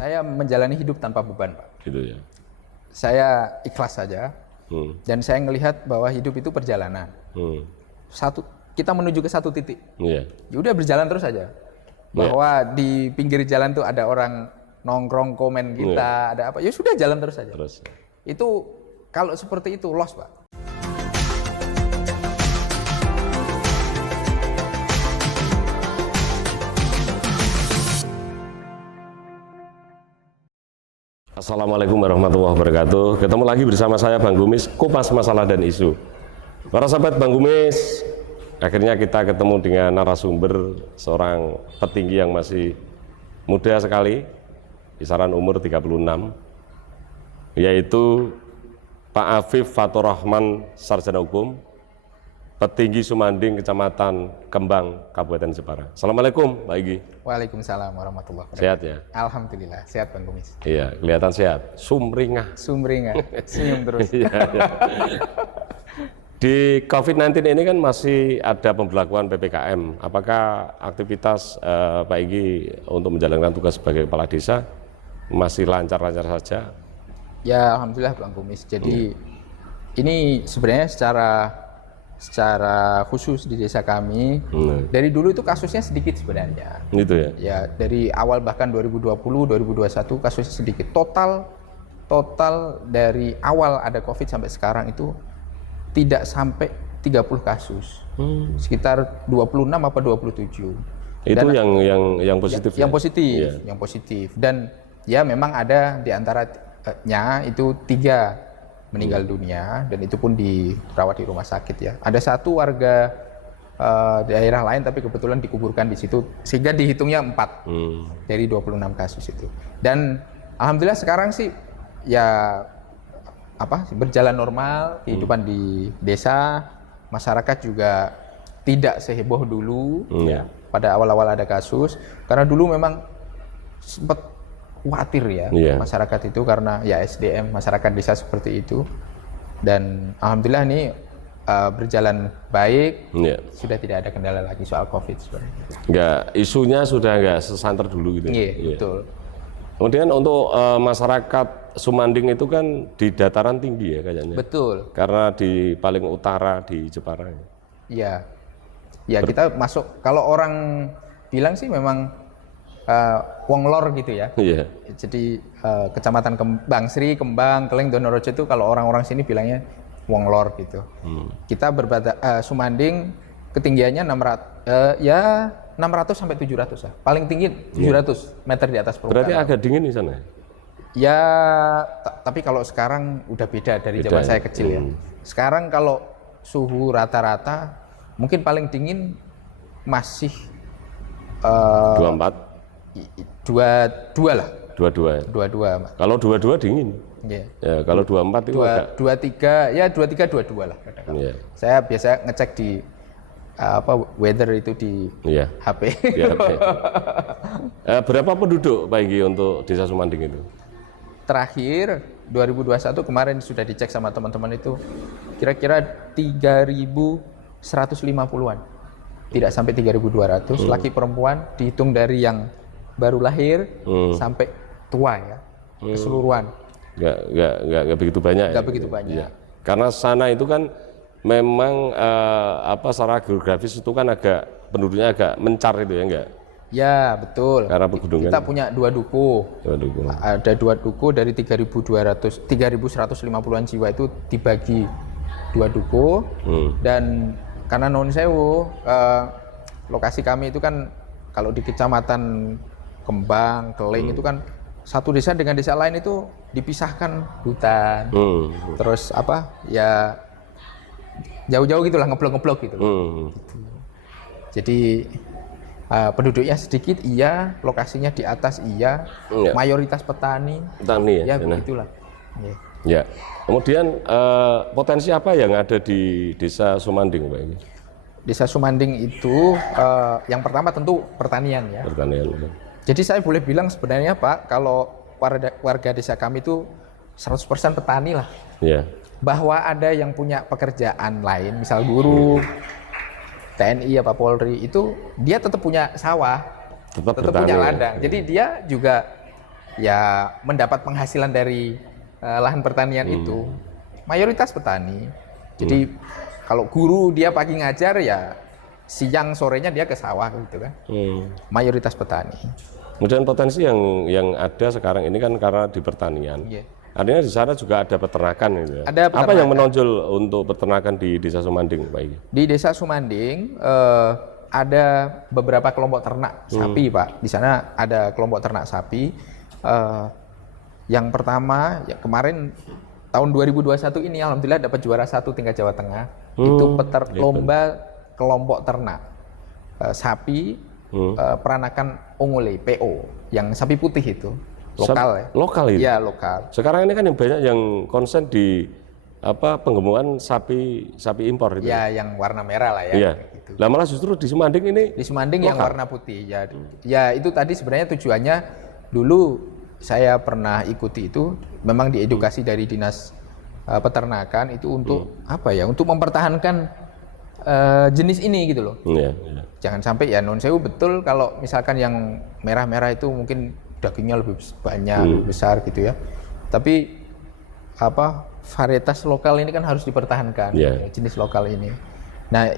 Saya menjalani hidup tanpa beban, Pak. Gitu ya. Saya ikhlas saja. Dan saya melihat bahwa hidup itu perjalanan. Kita menuju ke satu titik. Iya. Ya udah berjalan terus saja. Bahwa di pinggir jalan tuh ada orang nongkrong komen kita, ada apa? Ya sudah jalan terus saja. Terus. Itu kalau seperti itu loss, Pak. Assalamualaikum warahmatullahi wabarakatuh. Ketemu lagi bersama saya Bang Gumis, kupas masalah dan isu. Para sahabat Bang Gumis, akhirnya kita ketemu dengan narasumber seorang petinggi yang masih muda sekali, kisaran umur 36, yaitu Pak Afif Fatur Rahman, Sarjana Hukum, petinggi Sumanding, Kecamatan Kembang, Kabupaten Jepara. Assalamualaikum, Pak Igi. Waalaikumsalam warahmatullahi wabarakatuh. Sehat ya? Alhamdulillah, sehat Bang Gumis. Iya, kelihatan sehat. Sumringah. Sumringah, senyum terus. Iya, iya. Di COVID-19 ini kan masih ada pemberlakuan PPKM. Apakah aktivitas Pak Igi untuk menjalankan tugas sebagai kepala desa masih lancar-lancar saja? Ya, alhamdulillah Bang Gumis. Jadi ini sebenarnya secara khusus di desa kami, dari dulu itu kasusnya sedikit sebenarnya. Gitu ya? Ya, dari awal bahkan 2020, 2021 kasusnya sedikit. Total dari awal ada COVID sampai sekarang itu tidak sampai 30 kasus. Sekitar 26 apa 27. Itu yang positif. Yang positif, yang positif. Dan ya memang ada di antaranya itu 3 meninggal dunia, dan itu pun dirawat di rumah sakit ya. Ada satu warga daerah lain tapi kebetulan dikuburkan di situ, sehingga dihitungnya 4 dari 26 kasus itu. Dan alhamdulillah sekarang sih ya berjalan normal kehidupan di desa. Masyarakat juga tidak seheboh dulu ya, pada awal-awal ada kasus, karena dulu memang sempat khawatir ya masyarakat itu karena ya SDM masyarakat desa seperti itu. Dan alhamdulillah ini berjalan baik, sudah tidak ada kendala lagi soal COVID sebenarnya. Isunya sudah nggak sesanter dulu gitu. Iya, betul. Kemudian untuk masyarakat Sumanding itu kan di dataran tinggi ya kayaknya. Betul. Karena di paling utara di Jepara. Iya. Ya kita masuk, kalau orang bilang sih memang Wonglor gitu ya. Iya. Jadi Kecamatan Bangsri, Kembang, Keleng, Donorojo itu kalau orang-orang sini bilangnya Wonglor gitu. Kita Sumanding ketinggiannya 600 sampai 700 lah. Paling tinggi 700 meter di atas permukaan. Berarti agak dingin di sana. Ya, tapi kalau sekarang udah beda dari zaman saya kecil ya. Sekarang kalau suhu rata-rata mungkin paling dingin masih 24. 22 lah. 22. Kalau 22 dingin. Yeah. Ya, kalau 24 itu 23 ya 22 lah. Yeah. Saya biasa ngecek di weather itu di HP. Di HP. Berapa penduduk Pak Igi untuk Desa Sumanding itu? Terakhir 2021 kemarin sudah dicek sama teman-teman itu kira-kira 3.150-an. Tidak sampai 3.200, laki perempuan dihitung dari yang baru lahir sampai tua ya, keseluruhan. Nggak begitu banyak. Nggak begitu banyak. Ya. Karena sana itu kan memang secara geografis itu kan penduduknya agak mencar itu ya enggak? Ya betul. Karena pegunungan. Kita punya 2 duku. Ada 2 duku dari 3.150-an jiwa itu dibagi 2 duku. Dan karena non sewu, lokasi kami itu kan kalau di Kecamatan Kembang, Keleng itu kan satu desa dengan desa lain itu dipisahkan hutan. Terus ya jauh-jauh gitulah, ngeblok-ngeblok gitu. Jadi penduduknya sedikit iya, lokasinya di atas iya, mayoritas petani ya begitulah. Ya. Kemudian potensi apa yang ada di Desa Sumanding Pak ini? Desa Sumanding itu yang pertama tentu pertanian ya. Pertanian. Jadi saya boleh bilang sebenarnya Pak, kalau warga desa kami itu 100% petani lah. Ya. Bahwa ada yang punya pekerjaan lain, misal guru, TNI apa Polri, itu dia tetap punya sawah, tetap punya ladang. Jadi dia juga ya mendapat penghasilan dari lahan pertanian itu mayoritas petani. Jadi kalau guru dia pagi ngajar ya siang sorenya dia ke sawah gitu kan. Mayoritas petani. Kemudian potensi yang ada sekarang ini kan karena di pertanian. Iya. Artinya di sana juga ada peternakan gitu ya. Ada Apa yang menonjol untuk peternakan di Desa Sumanding, Pak Iki? Di Desa Sumanding ada beberapa kelompok ternak sapi, Pak. Di sana ada kelompok ternak sapi. Yang pertama, ya kemarin tahun 2021 ini alhamdulillah dapat juara 1 tingkat Jawa Tengah. Itu lomba kelompok ternak sapi peranakan ungule PO yang sapi putih itu. Lokal ya. Lokal itu. Iya, lokal. Sekarang ini kan yang banyak yang konsen di penggemukan sapi impor itu. Ya, yang warna merah lah ya. Iya. Gitu. Lah malah justru di Sumanding ini Di Sumanding yang warna putih. Ya, ya itu tadi sebenarnya tujuannya dulu saya pernah ikuti itu memang diedukasi dari dinas peternakan itu untuk apa ya? Untuk mempertahankan jenis ini gitu loh. Iya, iya. Jangan sampai ya non sewu betul kalau misalkan yang merah-merah itu mungkin dagingnya lebih banyak, lebih besar gitu ya. Tapi varietas lokal ini kan harus dipertahankan, jenis lokal ini. Nah,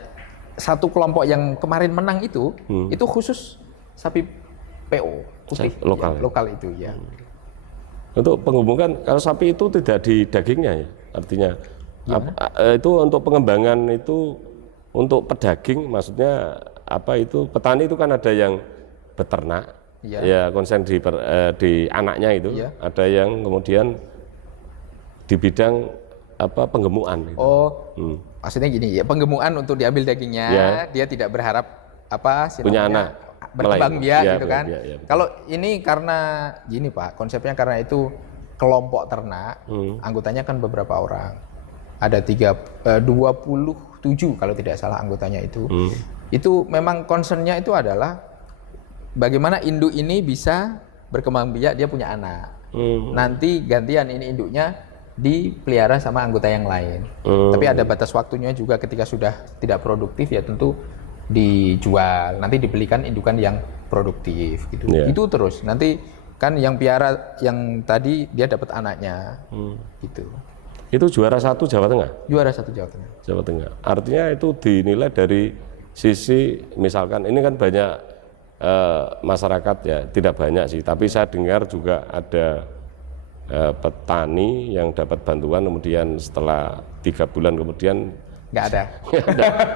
satu kelompok yang kemarin menang itu khusus sapi PO putih lokal. Ya, lokal itu ya. Untuk penggemukan kalau sapi itu tidak di dagingnya ya, artinya itu untuk pengembangan itu untuk pedaging, maksudnya itu petani itu kan ada yang beternak. Ya konsen di anaknya itu, ada yang kemudian di bidang penggemukan. Gitu. Maksudnya gini ya, penggemukan untuk diambil dagingnya, dia tidak berharap punya anak berkembang biak gitu kan. Ya. Kalau ini karena gini Pak, konsepnya karena itu kelompok ternak, anggotanya kan beberapa orang, ada 27 kalau tidak salah anggotanya itu. Itu memang concernnya itu adalah bagaimana induk ini bisa berkembang biak, dia punya anak. Nanti gantian ini induknya dipelihara sama anggota yang lain. Tapi ada batas waktunya juga, ketika sudah tidak produktif ya tentu dijual. Nanti dibelikan indukan yang produktif gitu. Itu terus. Nanti kan yang piara yang tadi dia dapat anaknya. Gitu. Itu juara 1 Jawa Tengah? Juara 1 Jawa Tengah. Jawa Tengah. Artinya itu dinilai dari sisi misalkan ini kan banyak masyarakat ya, tidak banyak sih, tapi saya dengar juga ada petani yang dapat bantuan kemudian setelah 3 bulan kemudian nggak ada.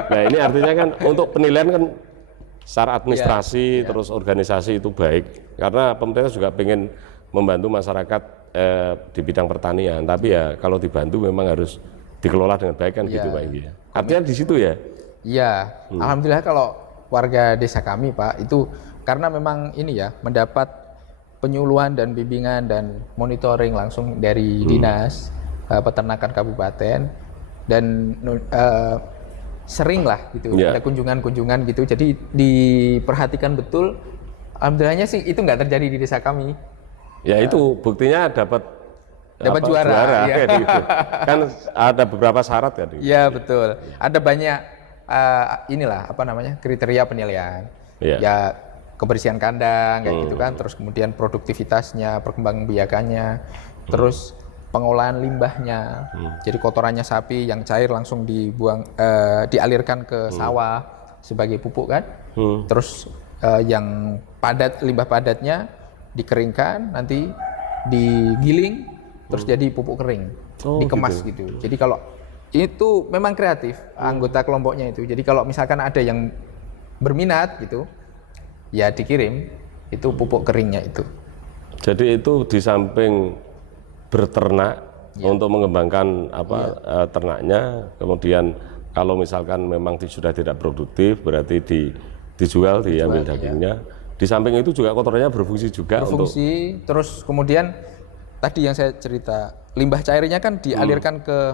Nah ini artinya kan untuk penilaian kan secara administrasi terus organisasi itu baik, karena pemerintah juga pengen membantu masyarakat di bidang pertanian, tapi ya kalau dibantu memang harus dikelola dengan baik kan gitu Pak Inggi. Artinya di situ ya? Iya, alhamdulillah kalau warga desa kami Pak itu karena memang ini ya mendapat penyuluhan dan bimbingan dan monitoring langsung dari dinas peternakan kabupaten dan sering lah gitu ada kunjungan-kunjungan gitu, jadi diperhatikan betul. Alhamdulillahnya sih itu nggak terjadi di desa kami. Ya itu buktinya dapat juara ya. Gitu. Kan ada beberapa syarat kan. Iya betul. Ada banyak kriteria penilaian. Ya kebersihan kandang kayak gitu kan, terus kemudian produktivitasnya, perkembangbiakannya, terus pengolahan limbahnya. Jadi kotorannya sapi yang cair langsung dibuang, dialirkan ke sawah sebagai pupuk kan. Terus yang padat, limbah padatnya dikeringkan, nanti digiling, terus jadi pupuk kering, dikemas gitu. Jadi kalau itu memang kreatif anggota kelompoknya itu. Jadi kalau misalkan ada yang berminat gitu, ya dikirim itu pupuk keringnya itu. Jadi itu di samping berternak untuk mengembangkan ternaknya, kemudian kalau misalkan memang sudah tidak produktif berarti dijual, diambil dagingnya. Di samping itu juga kotorannya berfungsi juga berfungsi, terus kemudian tadi yang saya cerita, limbah cairnya kan dialirkan ke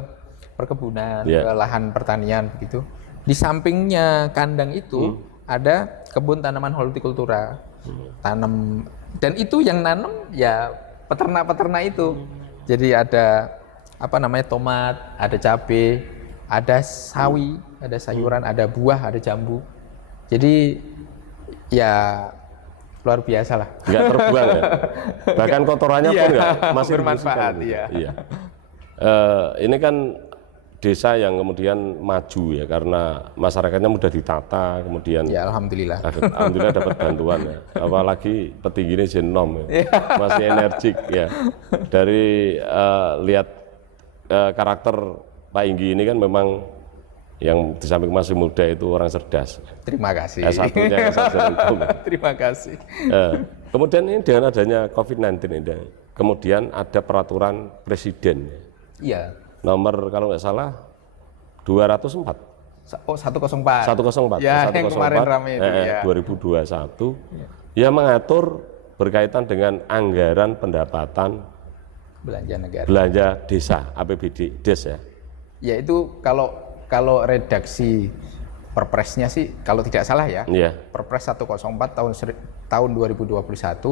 perkebunan, ke lahan pertanian begitu. Di sampingnya kandang itu ada kebun tanaman hortikultura, tanam, dan itu yang nanam ya peternak-peternak itu. Jadi ada tomat, ada cabai, ada sawi, ada sayuran, ada buah, ada jambu. Jadi ya luar biasa lah. Nggak terbuang ya. Bahkan kotorannya pun nggak masih bermanfaat. iya. Ini kan desa yang kemudian maju ya karena masyarakatnya mudah ditata, kemudian Ya alhamdulillah. alhamdulillah dapat bantuan ya. Apalagi petingginya Jenom ya. Masih energik ya. Dari lihat karakter Pak Inggi ini kan memang yang di samping masih muda itu orang cerdas. Terima kasih. S1-nya S1. Terima kasih. Kemudian ini dengan adanya COVID-19 ini, kemudian ada peraturan presiden. Iya. Nomor kalau nggak salah 204. Oh 104. 104. Ya 104, yang kemarin ramai itu ya. 2021 yang mengatur berkaitan dengan anggaran pendapatan Belanja negara. belanja desa APBD Des ya. Ya itu kalau redaksi Perpresnya sih kalau tidak salah ya. Iya. Perpres 104 tahun 2021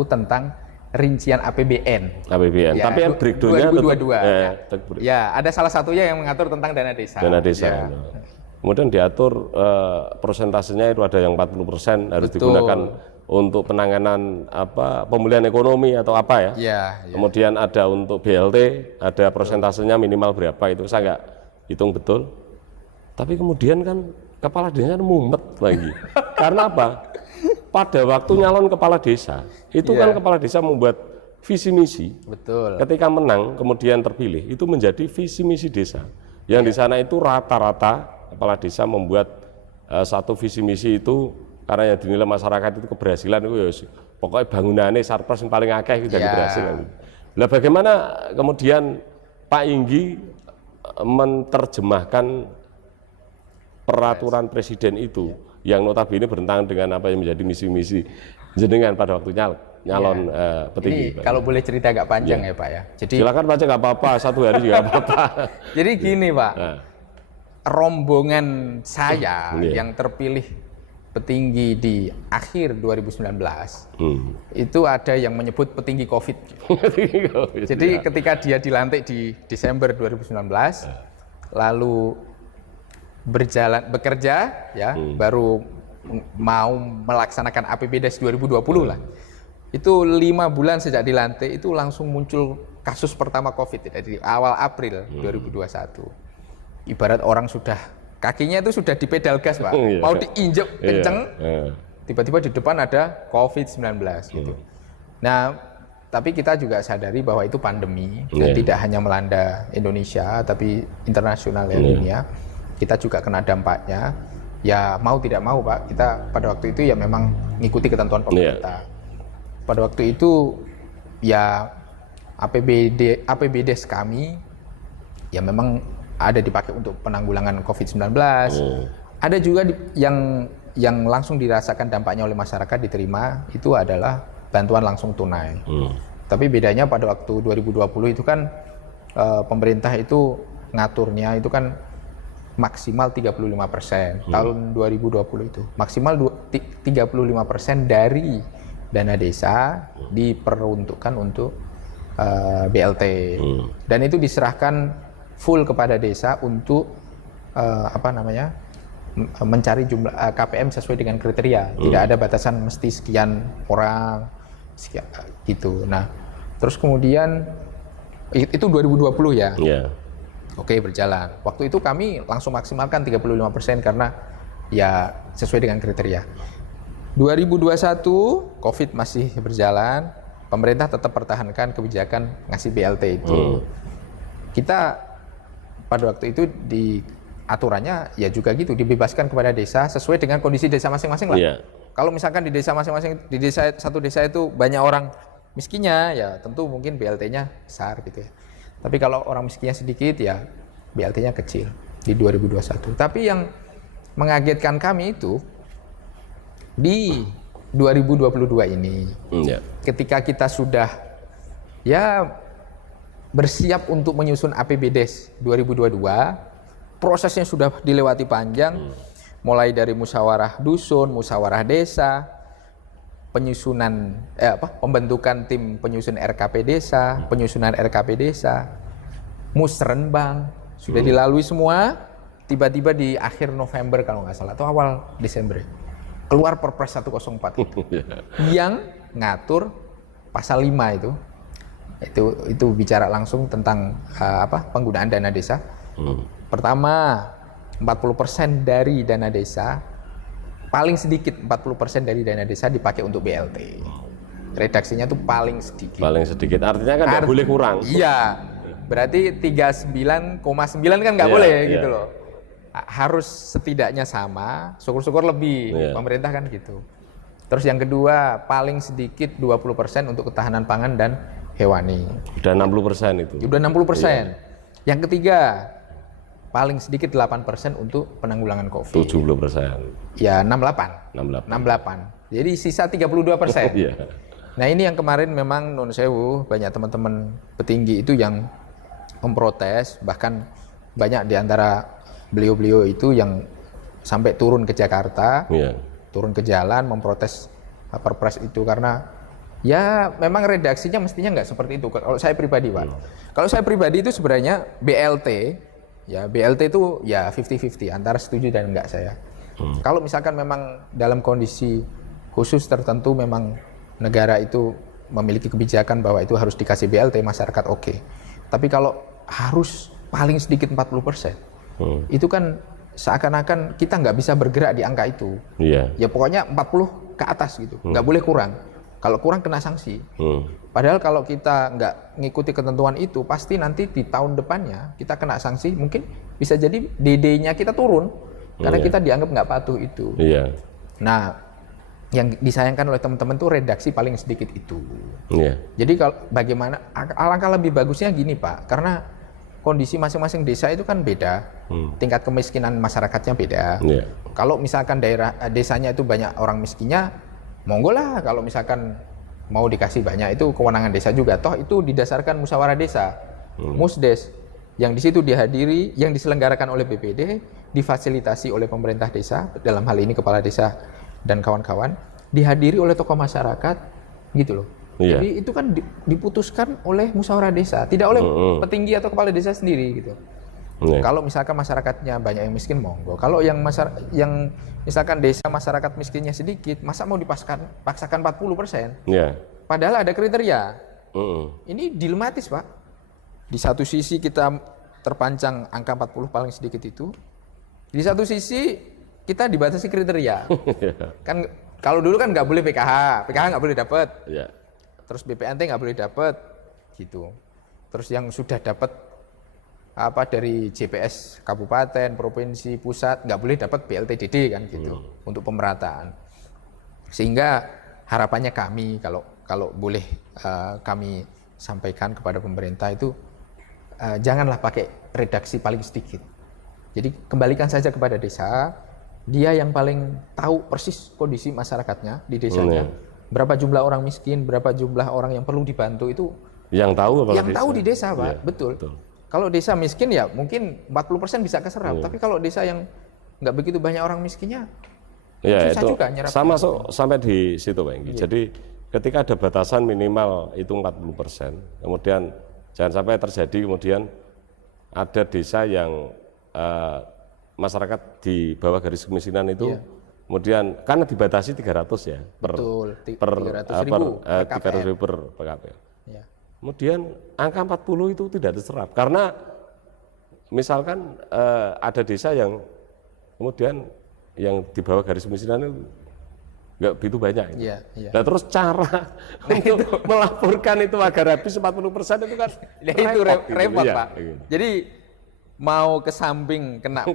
tentang rincian APBN. APBN. Ya, Tapi yang breakdown-nya 2022. Ya, ada salah satunya yang mengatur tentang dana desa. Dana desa. Ya. Kemudian diatur persentasenya itu ada yang 40% harus Betul. digunakan untuk penanganan pemulihan ekonomi atau apa ya. Ya. Kemudian ada untuk BLT, ada persentasenya minimal berapa itu saya nggak hitung betul. Tapi kemudian kan kepala desa mumet lagi. Karena apa? Pada waktu nyalon kepala desa, itu kan kepala desa membuat visi misi. Betul. Ketika menang kemudian terpilih, itu menjadi visi misi desa. Yang di sana itu rata-rata kepala desa membuat satu visi misi itu karena yang dinilai masyarakat itu keberhasilan itu ya pokoknya bangunannya sarpras yang paling akeh itu jadi berhasil. Nah, bagaimana kemudian Pak Inggi menerjemahkan peraturan presiden itu yang notabene bertentangan dengan apa yang menjadi misi-misi jenengan pada waktu nyalon petinggi. Ini kalau boleh cerita agak panjang ya Pak ya. Jadi silakan baca nggak apa-apa, 1 hari juga nggak apa-apa. Jadi gini Pak, rombongan saya yang terpilih petinggi di akhir 2019 itu ada yang menyebut petinggi COVID. Jadi ketika dia dilantik di Desember 2019, lalu bekerja ya, baru mau melaksanakan APBDes 2020 lah. Itu 5 bulan sejak dilantik itu langsung muncul kasus pertama COVID di awal April 2021. Ibarat orang sudah kakinya itu sudah di pedal gas Pak, mau diinjek kenceng, tiba-tiba di depan ada COVID-19 gitu. Nah, tapi kita juga sadari bahwa itu pandemi dan tidak hanya melanda Indonesia tapi internasional ya dunia. Kita juga kena dampaknya. Ya mau tidak mau Pak, kita pada waktu itu ya memang ngikuti ketentuan pemerintah. Pada waktu itu ya APBDes kami ya memang ada dipakai untuk penanggulangan COVID-19. Ada juga yang langsung dirasakan dampaknya oleh masyarakat diterima itu adalah bantuan langsung tunai. Tapi bedanya pada waktu 2020 itu kan pemerintah itu ngaturnya itu kan maksimal 35%. Tahun 2020 itu maksimal 35% dari dana desa diperuntukkan untuk BLT. Dan itu diserahkan full kepada desa untuk mencari jumlah KPM sesuai dengan kriteria. Tidak ada batasan mesti sekian orang sekian, gitu. Nah, terus kemudian itu 2020 ya. Oke, berjalan. Waktu itu kami langsung maksimalkan 35% karena ya sesuai dengan kriteria. 2021 COVID masih berjalan, pemerintah tetap pertahankan kebijakan ngasih BLT itu. Kita pada waktu itu di aturannya ya juga gitu, dibebaskan kepada desa sesuai dengan kondisi desa masing-masing lah. Kalau misalkan di desa masing-masing, di satu desa itu banyak orang miskinnya, ya tentu mungkin BLT-nya besar gitu ya. Tapi kalau orang miskinnya sedikit ya BLT-nya kecil di 2021. Tapi yang mengagetkan kami itu di 2022 ini, ketika kita sudah ya bersiap untuk menyusun APBDes 2022, prosesnya sudah dilewati panjang, mulai dari musyawarah dusun, musyawarah desa, penyusunan pembentukan tim penyusun RKP desa, penyusunan RKP desa, musrenbang sudah dilalui semua. Tiba-tiba di akhir November kalau nggak salah atau awal Desember keluar Perpres 104 itu yang ngatur pasal 5 itu bicara langsung tentang penggunaan dana desa. Pertama, 40% dari dana desa, paling sedikit 40% dari dana desa dipakai untuk BLT. Redaksinya tuh paling sedikit. Paling sedikit, artinya kan nggak boleh kurang. Iya, berarti 39,9 kan nggak boleh gitu loh. Harus setidaknya sama, syukur-syukur lebih. Pemerintah kan gitu. Terus yang kedua, paling sedikit 20% untuk ketahanan pangan dan hewani. Udah 60% itu. Udah 60%. Yang ketiga, paling sedikit 8% untuk penanggulangan COVID. 70%. Ya, 68. Jadi sisa 32%. Nah, ini yang kemarin memang nun sewu, banyak teman-teman petinggi itu yang memprotes, bahkan banyak di antara beliau-beliau itu yang sampai turun ke Jakarta, turun ke jalan memprotes Perpres itu karena ya memang redaksinya mestinya nggak seperti itu. Kalau saya pribadi, Pak. Kalau saya pribadi itu sebenarnya BLT itu ya 50-50 antara setuju dan enggak saya. Kalau misalkan memang dalam kondisi khusus tertentu memang negara itu memiliki kebijakan bahwa itu harus dikasih BLT, masyarakat oke. Tapi kalau harus paling sedikit 40%, itu kan seakan-akan kita nggak bisa bergerak di angka itu. Ya pokoknya 40 ke atas gitu, nggak boleh kurang. Kalau kurang kena sanksi. Padahal kalau kita nggak ngikuti ketentuan itu, pasti nanti di tahun depannya kita kena sanksi, mungkin bisa jadi DD-nya kita turun karena kita dianggap nggak patuh itu. Nah, yang disayangkan oleh teman-teman tuh redaksi paling sedikit itu. Jadi kalau bagaimana, alangkah lebih bagusnya gini Pak, karena kondisi masing-masing desa itu kan beda, tingkat kemiskinan masyarakatnya beda. Kalau misalkan daerah desanya itu banyak orang miskinnya, monggo lah kalau misalkan mau dikasih banyak, itu kewenangan desa juga. Toh itu didasarkan musyawarah desa, Musdes, yang di situ dihadiri, yang diselenggarakan oleh BPD, difasilitasi oleh pemerintah desa, dalam hal ini kepala desa dan kawan-kawan, dihadiri oleh tokoh masyarakat, gitu loh. Jadi itu kan diputuskan oleh musyawarah desa, tidak oleh petinggi atau kepala desa sendiri, gitu. Kalau misalkan masyarakatnya banyak yang miskin, monggo. Kalau yang misalkan desa masyarakat miskinnya sedikit, masa mau dipaksakan 40%? Padahal ada kriteria. Ini dilematis, Pak. Di satu sisi kita terpancang angka 40 paling sedikit itu, di satu sisi kita dibatasi kriteria. Kan kalau dulu kan nggak boleh PKH nggak boleh dapat. Terus BPNT nggak boleh dapat, gitu. Terus yang sudah dapat dari JPS kabupaten, provinsi, pusat nggak boleh dapat BLTDD kan gitu, untuk pemerataan. Sehingga harapannya kami kalau boleh kami sampaikan kepada pemerintah itu janganlah pakai redaksi paling sedikit. Jadi kembalikan saja kepada desa, dia yang paling tahu persis kondisi masyarakatnya di desanya. Berapa jumlah orang miskin, berapa jumlah orang yang perlu dibantu itu yang tahu di desa, Pak. Betul. Kalau desa miskin ya mungkin 40% bisa keserap, tapi kalau desa yang nggak begitu banyak orang miskinnya, susah itu juga nyerap. sama sampai di situ, Pak Enggi. Jadi ketika ada batasan minimal itu 40%, kemudian jangan sampai terjadi kemudian ada desa yang masyarakat di bawah garis kemiskinan itu kemudian karena dibatasi 300 ya per 300.000 per PKP. Kemudian angka 40 itu tidak terserap karena misalkan ada desa yang kemudian yang di bawah garis kemiskinan itu nggak begitu banyak. Nah terus cara untuk melaporkan itu agar habis 40% itu kan itu repot, Pak. Jadi mau ke samping kena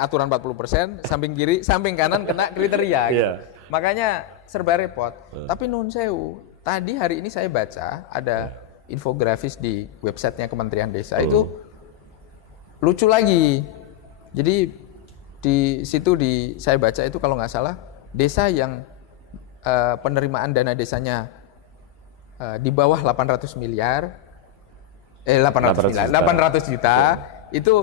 aturan 40%, samping kiri, samping kanan kena kriteria. Gitu. Makanya serba repot. Tapi nun sewu, tadi hari ini saya baca ada infografis di websitenya Kementerian Desa itu lucu lagi. Jadi di situ saya baca itu kalau nggak salah desa yang penerimaan dana desanya di bawah 800 juta itu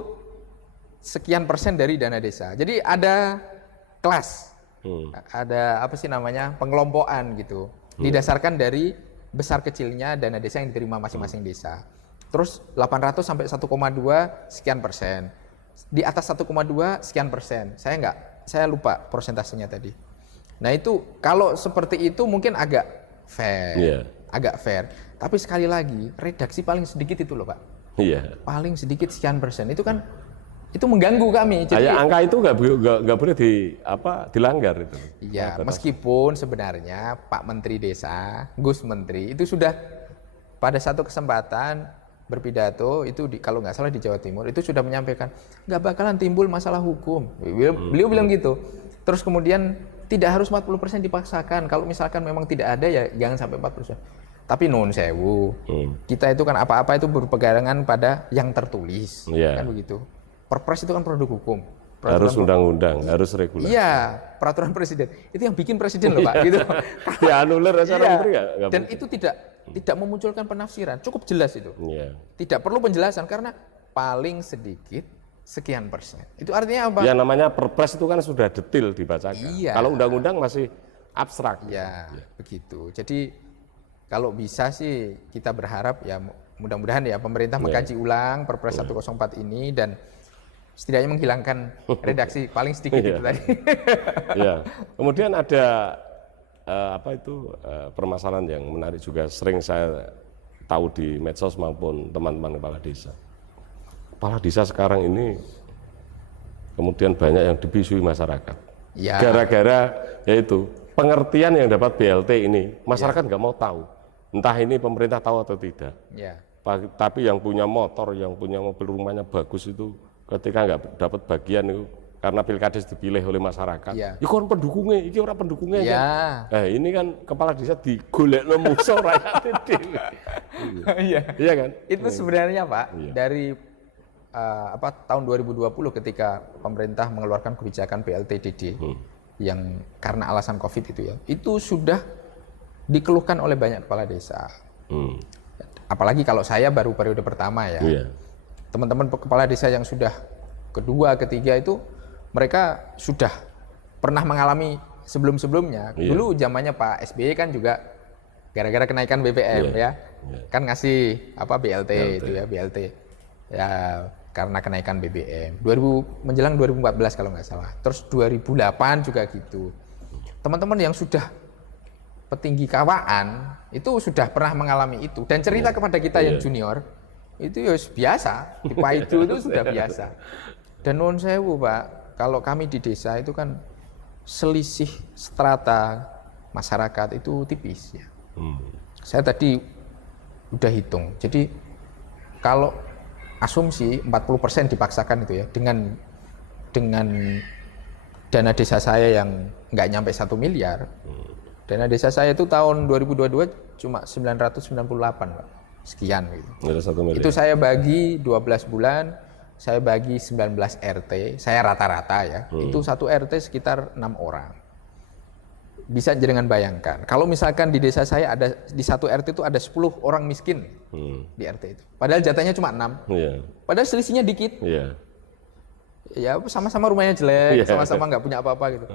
sekian persen dari dana desa. Jadi ada kelas, ada apa sih namanya, pengelompokan gitu. Didasarkan dari besar kecilnya dana desa yang diterima masing-masing desa. Terus 800 sampai 1,2 sekian persen. Di atas 1,2 sekian persen. Saya lupa persentasenya tadi. Nah itu kalau seperti itu mungkin agak fair, Iya. agak fair. Tapi sekali lagi, redaksi paling sedikit itu loh Pak. Iya. Paling sedikit sekian persen. Itu kan, itu mengganggu kami. Jadi, Kayak angka itu nggak boleh dilanggar itu. iya, meskipun sebenarnya Pak Menteri Desa, Gus Menteri, itu sudah pada satu kesempatan berpidato, itu kalau nggak salah di Jawa Timur, itu sudah menyampaikan, nggak bakalan timbul masalah hukum. Beliau bilang gitu. Terus kemudian, tidak harus 40% dipaksakan. Kalau misalkan memang tidak ada, ya jangan sampai 40%. Tapi nuwun sewu, kita itu kan apa-apa itu berpegangan pada yang tertulis, kan begitu. Perpres itu kan produk hukum. Harus undang-undang, harus regulasi. Iya, peraturan presiden. Itu yang bikin presiden loh Pak, gitu. Dianulir secara menteri nggak Dan mungkin. itu tidak memunculkan penafsiran, cukup jelas itu. Iya. Tidak perlu penjelasan karena paling sedikit sekian persen. Itu artinya apa? Ya namanya perpres itu kan sudah detail dibacakan. Iya. Kalau undang-undang masih abstrak. Ya, begitu. Jadi kalau bisa sih kita berharap ya mudah-mudahan ya pemerintah mengkaji ulang Perpres 104 ini dan setidaknya menghilangkan redaksi paling sedikit itu tadi. Ya. Kemudian ada permasalahan yang menarik juga sering saya tahu di medsos maupun teman-teman kepala desa. Kepala desa sekarang ini kemudian banyak yang dibisui masyarakat. Ya. Gara-gara yaitu pengertian yang dapat BLT ini masyarakat nggak mau tahu. Entah ini pemerintah tahu atau tidak. Ya. Tapi yang punya motor, yang punya mobil rumahnya bagus itu ketika nggak dapat bagian itu karena pilkades dipilih oleh masyarakat. Ya. Ini kan pendukungnya, ini orang pendukungnya Ya. kan. Ini kan kepala desa digolekno musuh rakyat itu. Iya. Iya kan? Itu sebenarnya Pak Iya. dari tahun 2020 ketika pemerintah mengeluarkan kebijakan BLT-DD yang karena alasan Covid itu ya. Itu sudah dikeluhkan oleh banyak kepala desa. Apalagi kalau saya baru periode pertama ya. Iya. Teman-teman kepala desa yang sudah kedua, ketiga itu mereka sudah pernah mengalami sebelum-sebelumnya. Iya. Dulu zamannya Pak SBY kan juga gara-gara kenaikan BBM ya. Kan ngasih BLT itu ya, BLT. Ya karena kenaikan BBM. Menjelang 2014 kalau nggak salah. Terus 2008 juga gitu. Teman-teman yang sudah petinggi kawaan itu sudah pernah mengalami itu dan cerita kepada kita yang junior itu ya biasa, di Paidu itu sudah biasa. Dan nuwun sewu Pak, kalau kami di desa itu kan selisih strata masyarakat itu tipis ya. Saya tadi udah hitung. Jadi kalau asumsi 40% dipaksakan itu ya dengan dana desa saya yang nggak nyampe 1 miliar. Dana desa saya itu tahun 2022 cuma 998 Pak. Sekian gitu. Itu saya bagi 12 bulan, saya bagi 19 RT, saya rata-rata ya. Itu satu RT sekitar 6 orang. Bisa jangan bayangkan. Kalau misalkan di desa saya ada di satu RT itu ada 10 orang miskin di RT itu. Padahal jatahnya cuma 6. Padahal selisihnya dikit. Ya sama-sama rumahnya jelek, sama-sama nggak punya apa-apa gitu.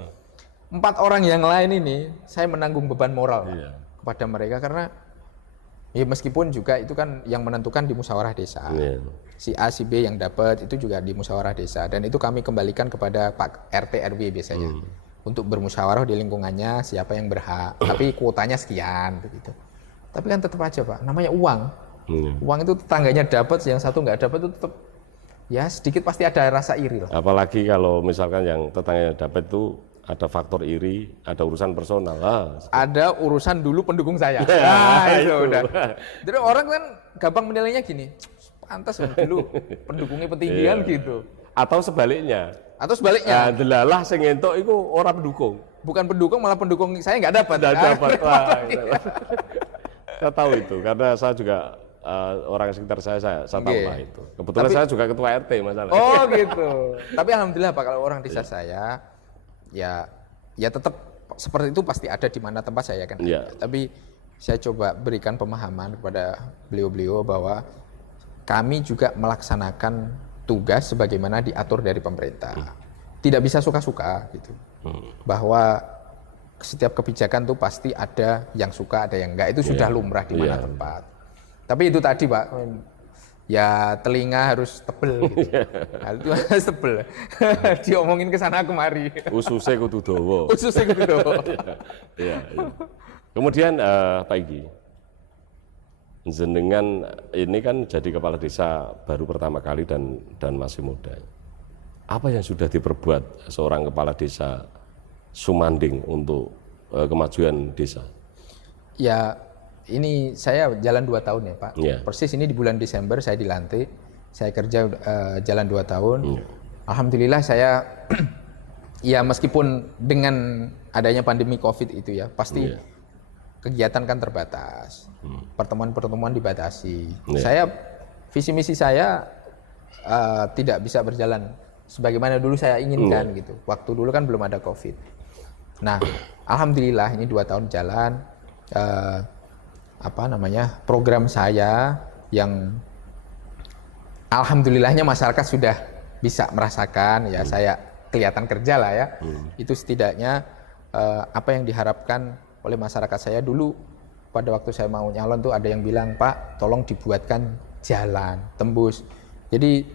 4 orang yang lain ini saya menanggung beban moral kepada mereka karena ya meskipun juga itu kan yang menentukan di musyawarah desa. Si A, si B yang dapat itu juga di musyawarah desa dan itu kami kembalikan kepada Pak RT RW biasanya untuk bermusyawarah di lingkungannya siapa yang berhak. Tapi kuotanya sekian begitu. Tapi kan tetap aja Pak, namanya uang. Uang itu tetangganya dapat, yang satu nggak dapat itu tetap ya sedikit pasti ada rasa iri lah. Apalagi kalau misalkan yang tetangganya dapat itu ada faktor iri, ada urusan personal. Ada urusan dulu pendukung saya. Itu udah. Jadi orang kan gampang menilainya gini, pantas dulu pendukungnya petinggian gitu. Atau sebaliknya. Delalah sing entuk iku ora pendukung. Bukan pendukung, malah pendukung saya nggak dapat. Nggak dapat. Saya tahu itu karena saya juga orang sekitar saya tahu lah itu. Kebetulan saya juga ketua RT masalah. Oh gitu. Tapi alhamdulillah Pak kalau orang desa saya ya tetap seperti itu pasti ada di mana tempat saya kan. Tapi saya coba berikan pemahaman kepada beliau-beliau bahwa kami juga melaksanakan tugas sebagaimana diatur dari pemerintah. Tidak bisa suka-suka gitu. Bahwa setiap kebijakan tuh pasti ada yang suka, ada yang enggak. Itu sudah lumrah di mana tempat. Tapi itu tadi Pak, ya telinga harus tebel gitu. Itu harus tebel. Diomongin ke sana kemari. Ususe kudu dawa. Ususe kudu dawa. Iya. Kemudian Pak Igi, jenengan ini kan jadi kepala desa baru pertama kali dan masih muda. Apa yang sudah diperbuat seorang kepala desa Sumanding untuk kemajuan desa? Ya, ini saya jalan 2 tahun ya Pak. Ya. Persis ini di bulan Desember saya dilantik. Saya kerja jalan 2 tahun. Alhamdulillah saya ya meskipun dengan adanya pandemi COVID itu ya, pasti kegiatan kan terbatas. Pertemuan-pertemuan dibatasi. Saya visi misi saya tidak bisa berjalan sebagaimana dulu saya inginkan gitu. Waktu dulu kan belum ada COVID. Nah, alhamdulillah ini 2 tahun jalan. Program saya yang alhamdulillahnya masyarakat sudah bisa merasakan ya, saya kelihatan kerja lah ya. Itu setidaknya apa yang diharapkan oleh masyarakat saya dulu pada waktu saya mau nyalon tuh ada yang bilang, Pak tolong dibuatkan jalan tembus. Jadi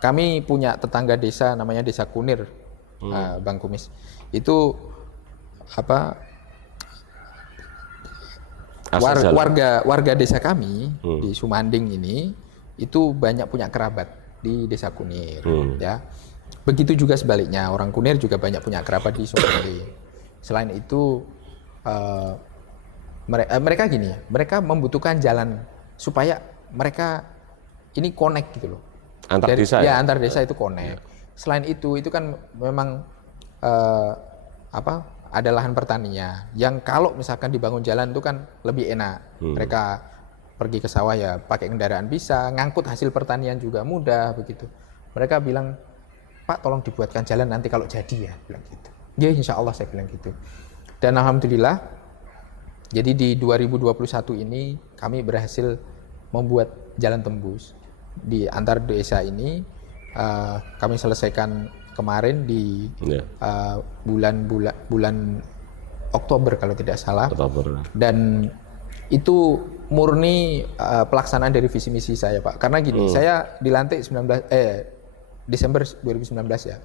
kami punya tetangga desa namanya Desa Kunir, Bang Kumis. Itu warga desa kami di Sumanding ini itu banyak punya kerabat di Desa Kunir, ya. Begitu juga sebaliknya, orang Kunir juga banyak punya kerabat di Sumanding. Selain itu mereka gini ya, mereka membutuhkan jalan supaya mereka ini connect gitu loh. Antar desa ya? Antar desa itu connect. Selain itu kan memang ada lahan pertanian yang kalau misalkan dibangun jalan itu kan lebih enak. Mereka pergi ke sawah ya pakai kendaraan bisa, ngangkut hasil pertanian juga mudah begitu. Mereka bilang, Pak tolong dibuatkan jalan nanti kalau jadi ya, bilang gitu. Ya insya Allah saya bilang gitu. Dan alhamdulillah, jadi di 2021 ini kami berhasil membuat jalan tembus di antar desa ini. Kami selesaikan kemarin di bulan Oktober kalau tidak salah. Oktober. Dan itu murni pelaksanaan dari visi misi saya Pak. Karena gini, saya dilantik Desember 2019 ya.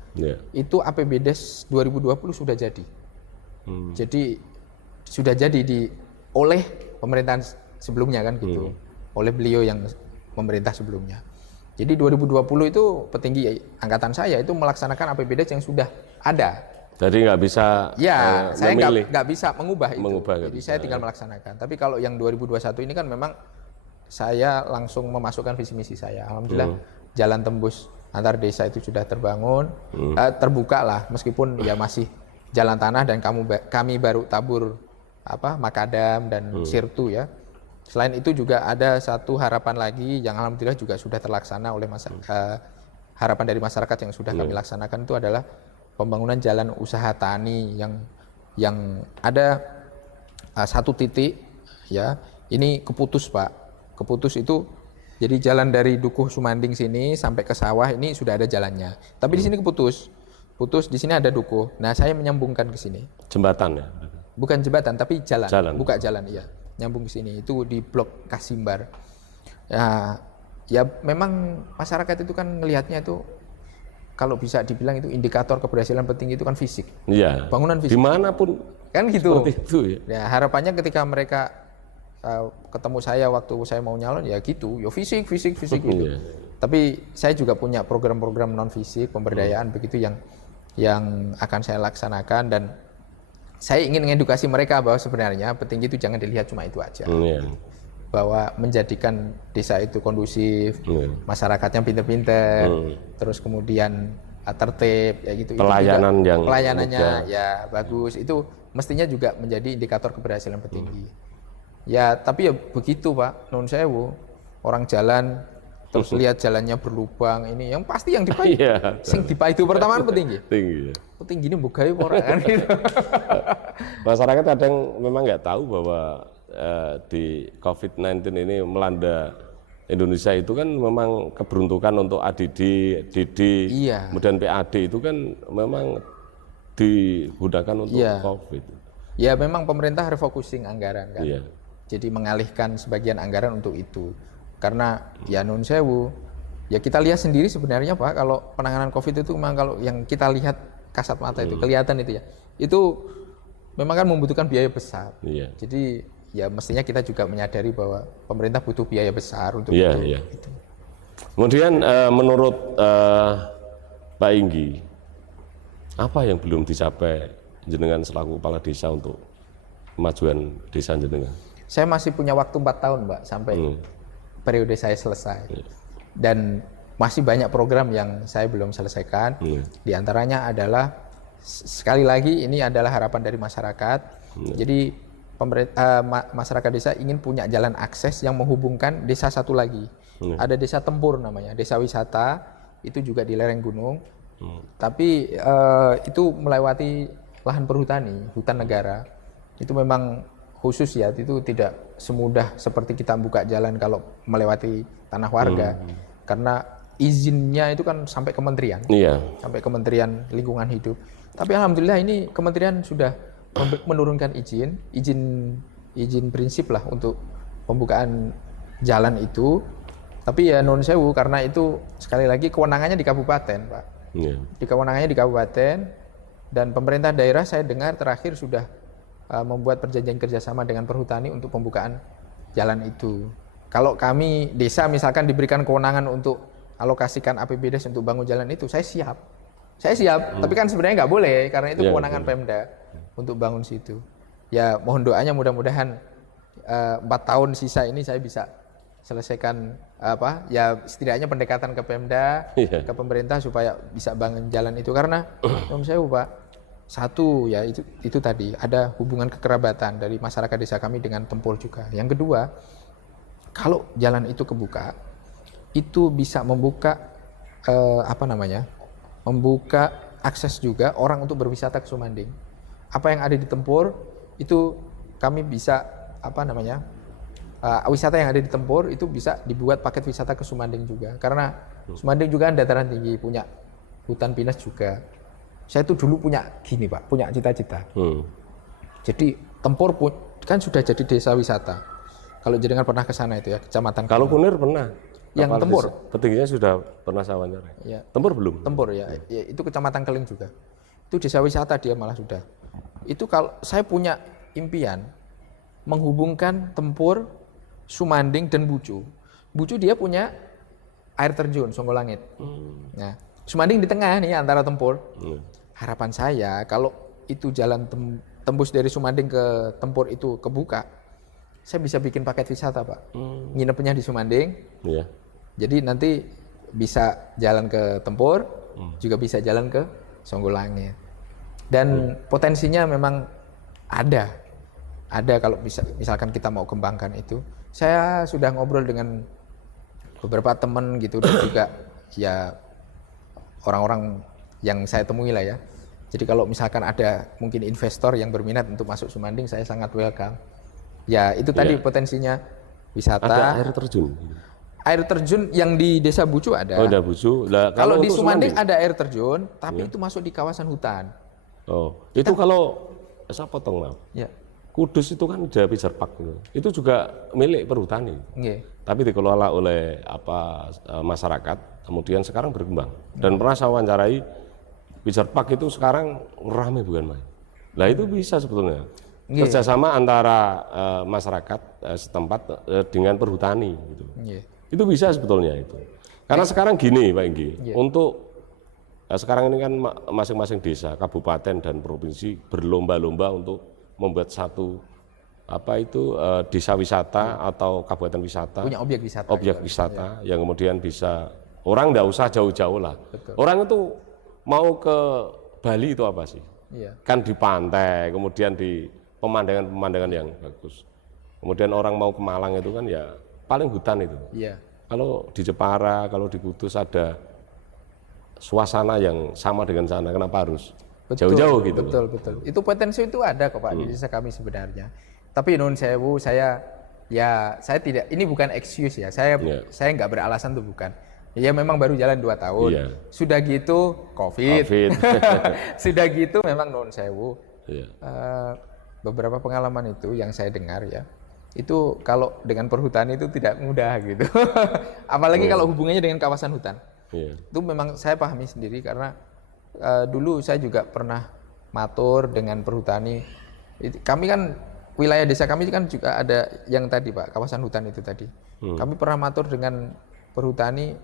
Itu APBDes 2020 sudah jadi. Jadi sudah jadi oleh pemerintahan sebelumnya kan gitu. Oleh beliau yang pemerintah sebelumnya. Jadi 2020 itu petinggi angkatan saya itu melaksanakan APBDes yang sudah ada. Jadi nggak bisa saya nggak bisa mengubah itu. Jadi bisa, saya tinggal melaksanakan. Tapi kalau yang 2021 ini kan memang saya langsung memasukkan visi misi saya. Alhamdulillah jalan tembus antar desa itu sudah terbangun, terbuka lah meskipun ya masih jalan tanah dan kami baru tabur makadam dan sirtu ya. Selain itu juga ada satu harapan lagi yang alhamdulillah juga sudah terlaksana oleh harapan dari masyarakat yang sudah kami laksanakan itu adalah pembangunan jalan usaha tani yang ada satu titik ya. Ini keputus Pak. Keputus itu jadi jalan dari Dukuh Sumanding sini sampai ke sawah ini sudah ada jalannya. Tapi di sini keputus. Putus di sini ada Dukuh. Nah, saya menyambungkan ke sini. Jembatan ya? Bukan jembatan tapi jalan. Buka jalan iya. Nyambung ke sini itu di Blok Kasimbar. Ya memang masyarakat itu kan ngelihatnya itu kalau bisa dibilang itu indikator keberhasilan penting itu kan fisik. Iya. Bangunan fisik. Dimanapun kan gitu. Seperti itu ya. Ya harapannya ketika mereka ketemu saya waktu saya mau nyalon ya gitu, ya fisik gitu. Iya. Tapi saya juga punya program-program non fisik pemberdayaan begitu yang akan saya laksanakan dan saya ingin mengedukasi mereka bahwa sebenarnya petinggi itu jangan dilihat cuma itu aja. Bahwa menjadikan desa itu kondusif, masyarakatnya pinter-pinter, terus kemudian tertib, ya gitu. Pelayanannya ya bagus. Itu mestinya juga menjadi indikator keberhasilan petinggi. Ya tapi ya begitu Pak, nun sewu, orang jalan terus lihat jalannya berlubang ini, yang pasti yang dipakai, sing dipakai itu pertama kan petinggi. Petinggi ini bukai orang kan gitu. Masyarakat kadang memang nggak tahu bahwa di COVID-19 ini melanda Indonesia itu kan memang keberuntukan untuk ADD, DD, kemudian PAD itu kan memang digunakan untuk COVID. Ya memang pemerintah refocusing anggaran kan. Jadi mengalihkan sebagian anggaran untuk itu. Karena ya nun sewu, ya kita lihat sendiri sebenarnya Pak, kalau penanganan COVID itu memang kalau yang kita lihat kasat mata itu kelihatan itu ya. Itu memang kan membutuhkan biaya besar. Iya. Jadi ya mestinya kita juga menyadari bahwa pemerintah butuh biaya besar untuk Iya, itu. iya. Kemudian menurut Pak Inggi, apa yang belum dicapai jenengan selaku kepala desa untuk kemajuan desa jenengan? Saya masih punya waktu 4 tahun, Mbak, sampai periode saya selesai. Dan masih banyak program yang saya belum selesaikan. Di antaranya adalah, sekali lagi ini adalah harapan dari masyarakat. Jadi masyarakat desa ingin punya jalan akses yang menghubungkan desa satu lagi. Ada desa Tempur namanya, desa wisata, itu juga di lereng gunung. Tapi itu melewati lahan perhutani, hutan negara. Itu memang khusus ya, itu tidak semudah seperti kita buka jalan kalau melewati tanah warga. Karena izinnya itu kan sampai kementerian. Iya. Sampai Kementerian Lingkungan Hidup. Tapi alhamdulillah ini kementerian sudah menurunkan izin prinsip lah untuk pembukaan jalan itu. Tapi ya non sewu, karena itu sekali lagi kewenangannya di kabupaten, Pak. Iya. Di kewenangannya di kabupaten, dan pemerintah daerah saya dengar terakhir sudah membuat perjanjian kerjasama dengan perhutani untuk pembukaan jalan itu. Kalau kami desa misalkan diberikan kewenangan untuk alokasikan APBD untuk bangun jalan itu, saya siap. Tapi kan sebenarnya nggak boleh karena itu kewenangan Pemda untuk bangun situ. Ya mohon doanya mudah-mudahan 4 tahun sisa ini saya bisa selesaikan ya setidaknya pendekatan ke Pemda, ke pemerintah supaya bisa bangun jalan itu. Karena Om Sewu, Pak, satu ya itu tadi ada hubungan kekerabatan dari masyarakat desa kami dengan Tempur juga. Yang kedua, kalau jalan itu kebuka, itu bisa membuka membuka akses juga orang untuk berwisata ke Sumanding. Apa yang ada di Tempur itu kami bisa wisata yang ada di Tempur itu bisa dibuat paket wisata ke Sumanding juga. Karena Sumanding juga kan dataran tinggi, punya hutan pinus juga. Saya itu dulu punya gini, Pak, punya cita-cita. Jadi Tempur kan sudah jadi desa wisata. Kalau jenengan pernah ke sana itu ya, kecamatan. Kalau Kunir pernah. Yang Tempur. Petingginya sudah pernah saya wawancara. Ya. Tempur belum? Tempur ya, itu kecamatan Keling juga. Itu desa wisata dia malah sudah. Itu kalau saya punya impian menghubungkan Tempur, Sumanding dan Bucu. Bucu dia punya air terjun Songgolangit. Nah, Sumanding di tengah nih antara Tempur. Harapan saya kalau itu jalan tembus dari Sumanding ke Tempur itu kebuka, saya bisa bikin paket wisata, Pak. Nginepnya di Sumanding. Iya. Jadi nanti bisa jalan ke Tempur, juga bisa jalan ke Songgolangit. Dan potensinya memang ada. Ada kalau misalkan kita mau kembangkan itu. Saya sudah ngobrol dengan beberapa teman gitu dan juga ya orang-orang yang saya temui lah ya. Jadi kalau misalkan ada mungkin investor yang berminat untuk masuk Sumanding, saya sangat welcome. Ya itu tadi potensinya wisata. Ada air terjun. Air terjun yang di Desa Bucu ada. Oh, ada Bucu. Nah, kalau di Sumanding ada air terjun, tapi itu masuk di kawasan hutan. Oh, itu kalau saya potong, maaf. Ya. Kudus itu kan ada Pijar Park gitu. Itu juga milik perhutani. Tapi dikelola oleh masyarakat, kemudian sekarang berkembang. Dan pernah saya wawancarai Pijar Park itu sekarang ramai bukan main. Nah itu bisa sebetulnya kerjasama antara masyarakat setempat dengan perhutani gitu. Itu bisa sebetulnya itu. Karena sekarang gini Pak Inggi, untuk sekarang ini kan masing-masing desa, kabupaten dan provinsi berlomba-lomba untuk membuat satu desa wisata atau kabupaten wisata, punya objek wisata yang kemudian bisa orang nggak usah jauh-jauh lah. Orang itu mau ke Bali itu apa sih? Kan di pantai, kemudian di pemandangan-pemandangan yang bagus. Kemudian orang mau ke Malang itu kan ya paling hutan itu. Kalau di Jepara, kalau di Kudus ada suasana yang sama dengan sana, kenapa harus jauh-jauh gitu? Betul. Itu potensi itu ada kok Pak di desa kami sebenarnya. Tapi nun sewu saya tidak, ini bukan excuse ya. Saya nggak beralasan tuh bukan. Ya memang baru jalan 2 tahun. Sudah gitu COVID. Sudah gitu memang nun sewu. Beberapa pengalaman itu yang saya dengar ya. Itu kalau dengan perhutani itu tidak mudah gitu. Apalagi kalau hubungannya dengan kawasan hutan. Itu memang saya pahami sendiri karena dulu saya juga pernah matur dengan perhutani Kami kan wilayah desa kami kan juga ada yang tadi Pak, kawasan hutan itu tadi. Kami pernah matur dengan perhutani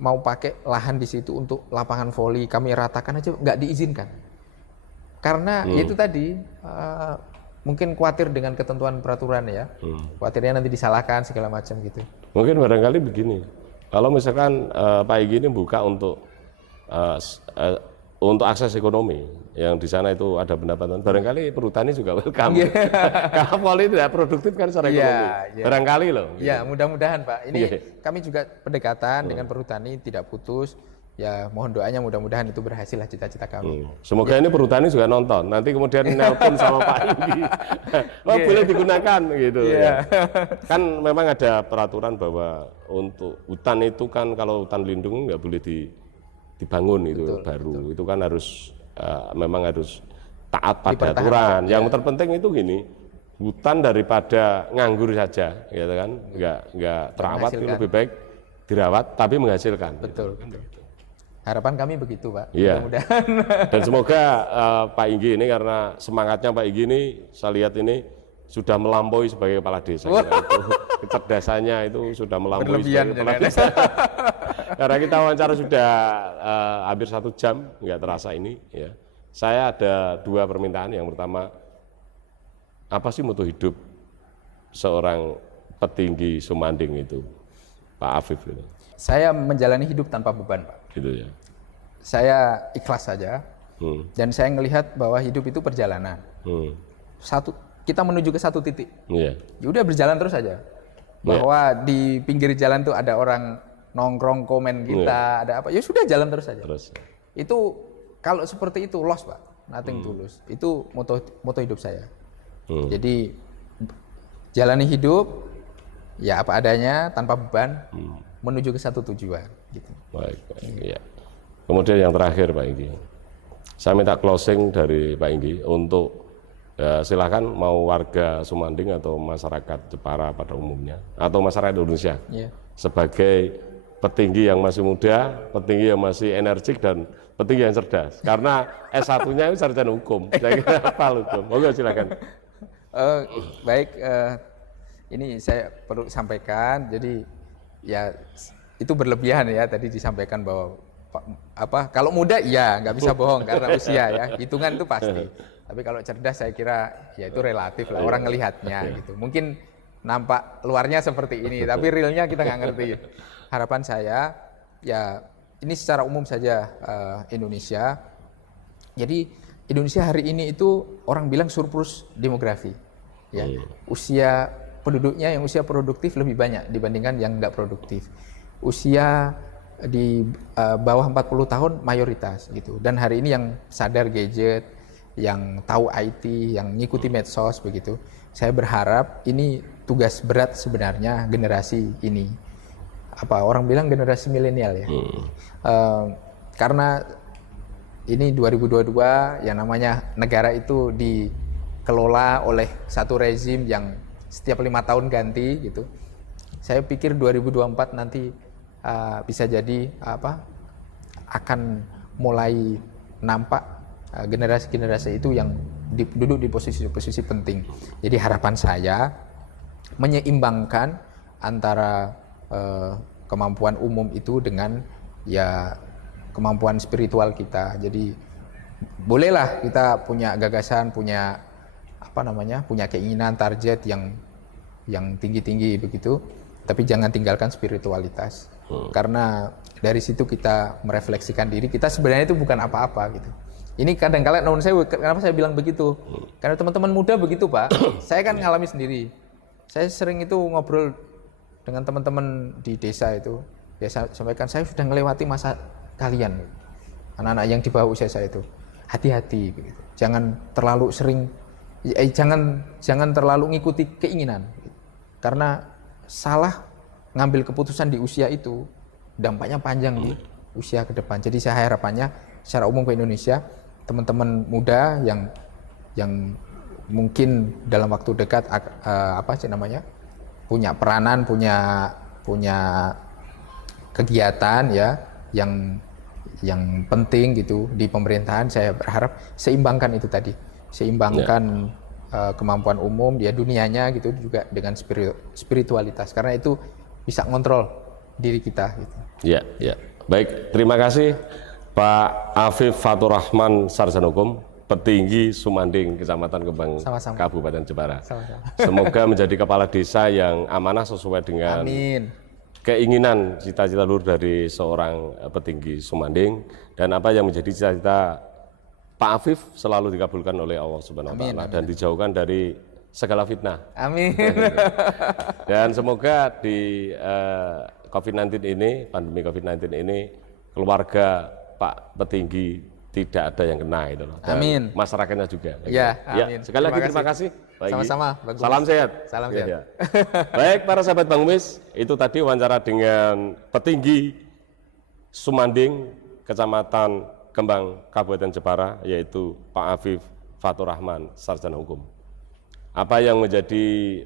mau pakai lahan di situ untuk lapangan voli, kami ratakan aja nggak diizinkan. Karena itu tadi mungkin khawatir dengan ketentuan peraturan ya, khawatirnya nanti disalahkan segala macam gitu. Mungkin barangkali begini, kalau misalkan Pak Igi ini buka untuk akses ekonomi yang di sana itu ada pendapatan, barangkali perhutani juga welcome. Kalau voli tidak produktif kan secara ekonomi, barangkali loh. Ya mudah-mudahan Pak, ini kami juga pendekatan dengan perhutani tidak putus. Ya mohon doanya mudah-mudahan itu berhasil lah cita-cita kami. Semoga ini perhutani juga nonton. Nanti kemudian nelpon sama Pak Igi. Boleh digunakan gitu ya. Kan memang ada peraturan bahwa untuk hutan itu kan kalau hutan lindung nggak boleh dibangun itu baru. Itu kan harus memang harus taat pada aturan. Yang terpenting itu gini, hutan daripada nganggur saja, gitu kan, nggak terawat itu lebih baik dirawat tapi menghasilkan. Betul. Harapan kami begitu Pak, mudah-mudahan. Dan semoga Pak Igi ini, karena semangatnya Pak Igi ini, saya lihat ini sudah melampaui sebagai kepala desa. Itu, kecerdasannya itu sudah melampaui sebagai kepala desa. Karena kita wawancara sudah hampir 1 jam, nggak terasa ini. Ya. Saya ada 2 permintaan. Yang pertama, apa sih moto hidup seorang petinggi Sumanding itu, Pak Afif itu? Saya menjalani hidup tanpa beban Pak. Gitu ya. Saya ikhlas saja, dan saya melihat bahwa hidup itu perjalanan. Kita menuju ke satu titik. Ya udah berjalan terus saja. Bahwa di pinggir jalan tuh ada orang nongkrong komen kita, ada apa? Ya sudah jalan terus saja. Itu kalau seperti itu lost Pak, nothing tulus. Itu moto hidup saya. Jadi jalani hidup ya apa adanya tanpa beban, menuju ke satu tujuan. Gitu. Baik. Ya. Kemudian yang terakhir Pak Igi, saya minta closing dari Pak Igi untuk silakan mau warga Sumanding atau masyarakat Jepara pada umumnya atau masyarakat Indonesia sebagai petinggi yang masih muda, petinggi yang masih energik dan petinggi yang cerdas. Karena S1-nya itu sarjana hukum, saya kira hafal hukum. Oke, silakan. Baik, ini saya perlu sampaikan. Jadi ya itu berlebihan ya tadi disampaikan bahwa kalau muda ya nggak bisa bohong karena usia ya, hitungan itu pasti. Tapi kalau cerdas saya kira ya itu relatif lah, orang ngelihatnya gitu. Mungkin nampak luarnya seperti ini, tapi realnya kita nggak ngerti. Harapan saya ya ini secara umum saja Indonesia. Jadi Indonesia hari ini itu orang bilang surplus demografi. Ya, usia penduduknya yang usia produktif lebih banyak dibandingkan yang nggak produktif. Usia di bawah 40 tahun mayoritas gitu. Dan hari ini yang sadar gadget, yang tahu IT, yang ngikuti medsos begitu. Saya berharap ini tugas berat sebenarnya generasi ini. Apa orang bilang generasi milenial ya. Karena ini 2022 yang namanya negara itu dikelola oleh satu rezim yang setiap 5 tahun ganti gitu. Saya pikir 2024 nanti bisa jadi akan mulai nampak generasi-generasi itu yang duduk di posisi-posisi penting. Jadi harapan saya menyeimbangkan antara kemampuan umum itu dengan ya kemampuan spiritual kita. Jadi bolehlah kita punya gagasan, punya punya keinginan, target yang tinggi-tinggi begitu, tapi jangan tinggalkan spiritualitas. Karena dari situ kita merefleksikan diri kita sebenarnya itu bukan apa-apa gitu. Ini kadang-kadang kenapa saya bilang begitu? Karena teman-teman muda begitu Pak. Saya kan ngalami sendiri. Saya sering itu ngobrol dengan teman-teman di desa itu. Ya saya sampaikan, saya sudah melewati masa kalian, anak-anak yang di bawah usia saya itu. Hati-hati begitu. Jangan terlalu sering, jangan terlalu ngikuti keinginan. Karena salah ngambil keputusan di usia itu dampaknya panjang di usia ke depan. Jadi saya harapannya secara umum ke Indonesia, teman-teman muda yang mungkin dalam waktu dekat punya peranan, punya kegiatan ya yang penting gitu di pemerintahan, saya berharap seimbangkan itu tadi, seimbangkan kemampuan umum, dia dunianya gitu, juga dengan spiritualitas. Karena itu bisa ngontrol diri kita gitu. Ya, ya. Baik, terima kasih Pak Afif Fatur Rahman, Sarjana Hukum, petinggi Sumanding, Kecamatan Kembang, Sama-sama. Kabupaten Jepara. Sama-sama. Semoga menjadi kepala desa yang amanah sesuai dengan Amin. keinginan cita-cita luhur dari seorang petinggi Sumanding, dan apa yang menjadi cita-cita Pak Afif selalu dikabulkan oleh Allah Subhanahu wa taala dan dijauhkan dari segala fitnah. Amin. Dan semoga di COVID-19 ini, pandemi COVID-19 ini, keluarga Pak petinggi tidak ada yang kena itu loh. Dan Amin. masyarakatnya juga. Ya, amin. Sekali lagi terima kasih. Pak Igi. Sama-sama, Bang Gumis. Salam sehat. Salam Ya, sehat. ya. Baik para sahabat Bang Gumis, itu tadi wawancara dengan petinggi Sumanding, Kecamatan Kembang, Kabupaten Jepara, yaitu Pak Afif Fatur Rahman, Sarjana Hukum. Apa yang menjadi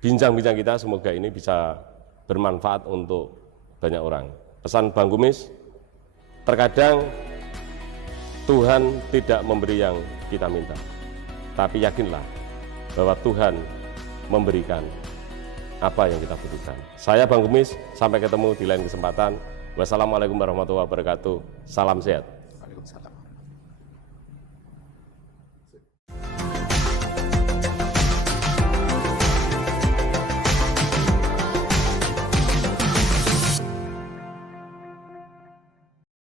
bincang-bincang kita, semoga ini bisa bermanfaat untuk banyak orang. Pesan Bang Gumis, terkadang Tuhan tidak memberi yang kita minta, tapi yakinlah bahwa Tuhan memberikan apa yang kita butuhkan. Saya Bang Gumis, sampai ketemu di lain kesempatan. Wassalamualaikum warahmatullahi wabarakatuh. Salam sehat. Waalaikumsalam.